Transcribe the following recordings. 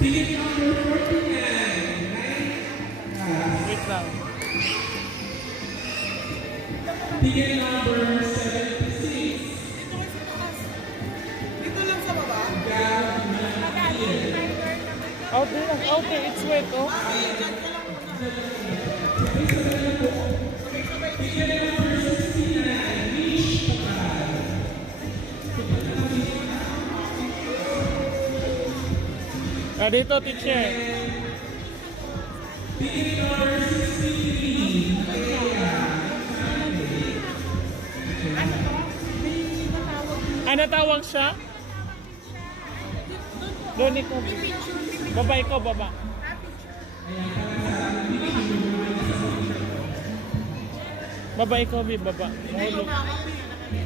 Ticket number 49. Wait lang. Ticket number 76. Dito lang sa baba. Out there lang. Out there. It's wet, oh. Ticket number 69. Mish Pakal. Dito, teacher. Ticket number 63. Ano tawag siya? Doon ikaw. Baba ikaw, baba. Baba ikaw, Bi, baba. Mahulog.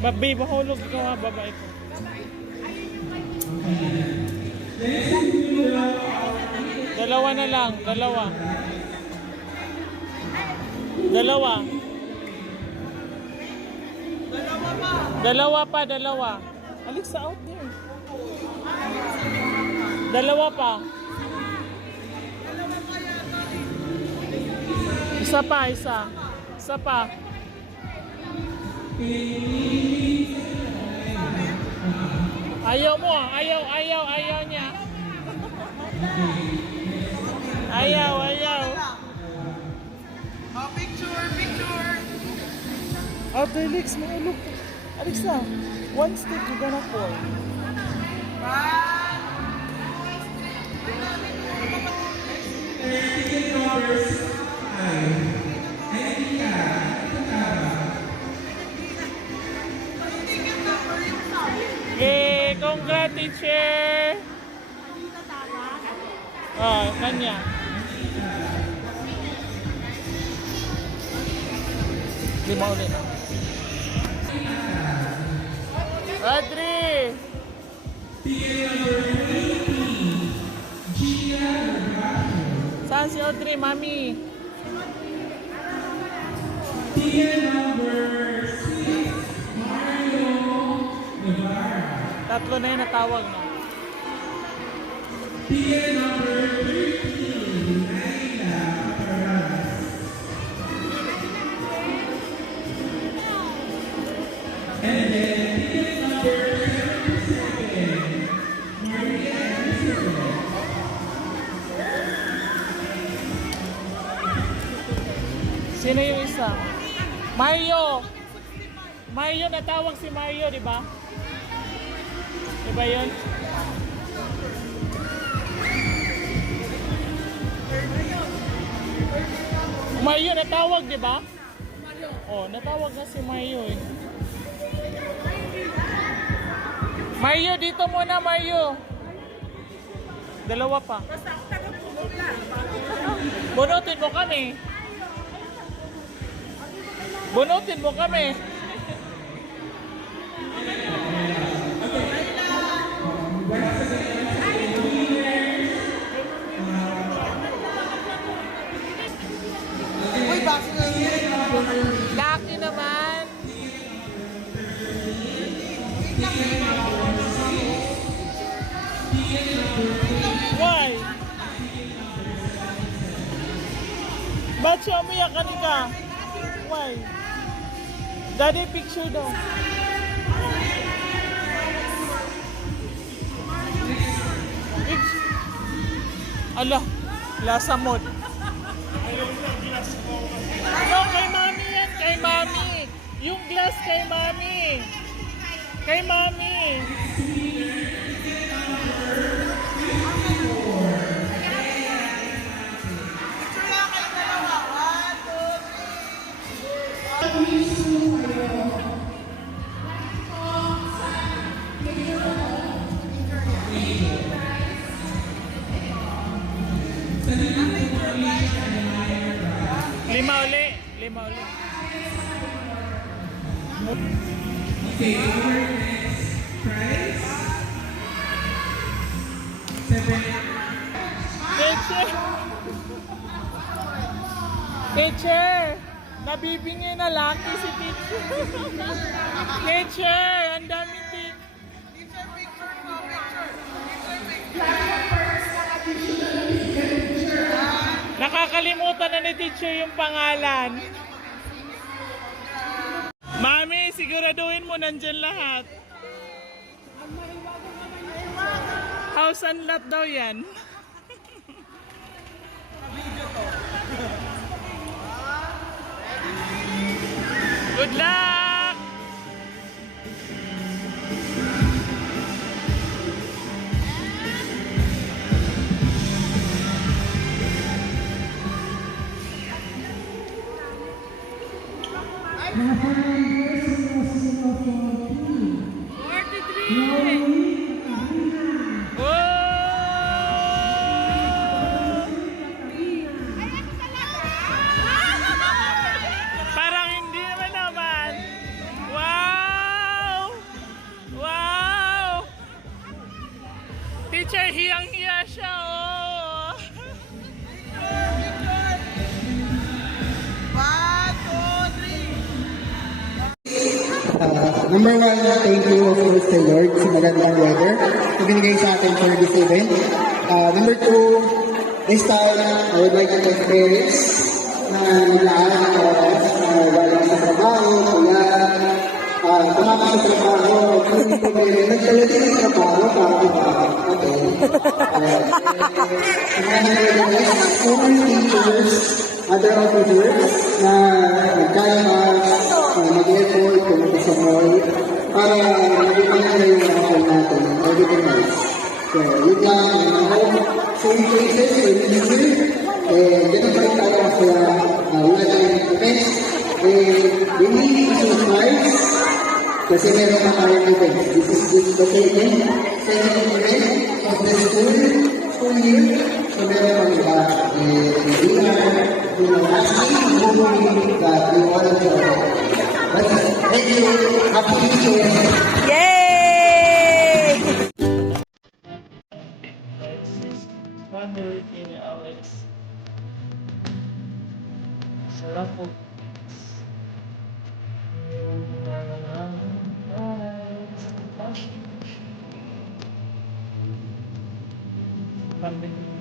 Babi, mahulog ikaw ha, baba ikaw. Dalawa na lang, dalawa. Dalawa. Dalawa pa, dalawa. Alexa, out there. Dalawa pa. Isa pa, isa. Isa pa. Ayaw mo, ayaw niya. Ayaw. Oh, picture. Out there, Alex, mahulog. Alexa, one stick you're gonna pour. Ticket number 5. Hey, congrats, teacher! Oh, kanya. Lima ulit. Audrey! Ticket number 80. Gina Navarro. Saan si Audrey, mami? Ticket number 6. Mario Navarro. Tatlo na yun natawag na. Ticket number 13. Naila Paras. And then ticket number 77. Maria Elizabeth. Sino yung isa? Mario! Mario, natawag si Mario, di ba? Di ba yun? Mario, natawag, di ba? Oh, natawag na si Mario eh. Mario, dito muna, Mario. Dalawa pa. Bunutin mo kami. Bunutin mo kami. Uy, bakit na yun? Lucky naman. Why? Ba't siya umiyak kanina? Why? Daddy, picture daw. Ala, lasa mod. No, kay mami yan, kay mami. Yung glass kay mami. Kay mami. Picture lang kayo dalawa. 5 uli. 5 uli. Okay, our next prize. 7. Teacher! Teacher! Nabibingi na lucky si teacher. Teacher! Ang daming teacher. Picture, picture. Picture, picture. teacher yung pangalan. Mami, siguraduhin mo nandyan lahat. House and lot daw yan. Good luck! Parang hindi naman naman. Wow! Wow! Teacher, hiyang-hiya siya, oh! One, two, three. Number one, thank you of course to Lord sa magandang weather na binigay sa atin for this event. Number two, this time, I would like to thank parents na nilaan ng oras na galing sa trabaho, kaya tumama sa trabaho, hindi ko pwede, nagtala din ng trabaho para kumakain. All teachers, other officers na nagkalamas, mag-effort, pumunta sa mall, para maging maganda yung mga natin, everything else. So, yun lang, same places, same teacher, ganun pa rin tayo kaya wala tayong events. We need to surprise kasi meron na tayong events. This is just the second event of the school year. So, meron pa iba. We are asking that we want to but thank you. Happy New Year. Yay! Family ni Alex. Sarap po. Family.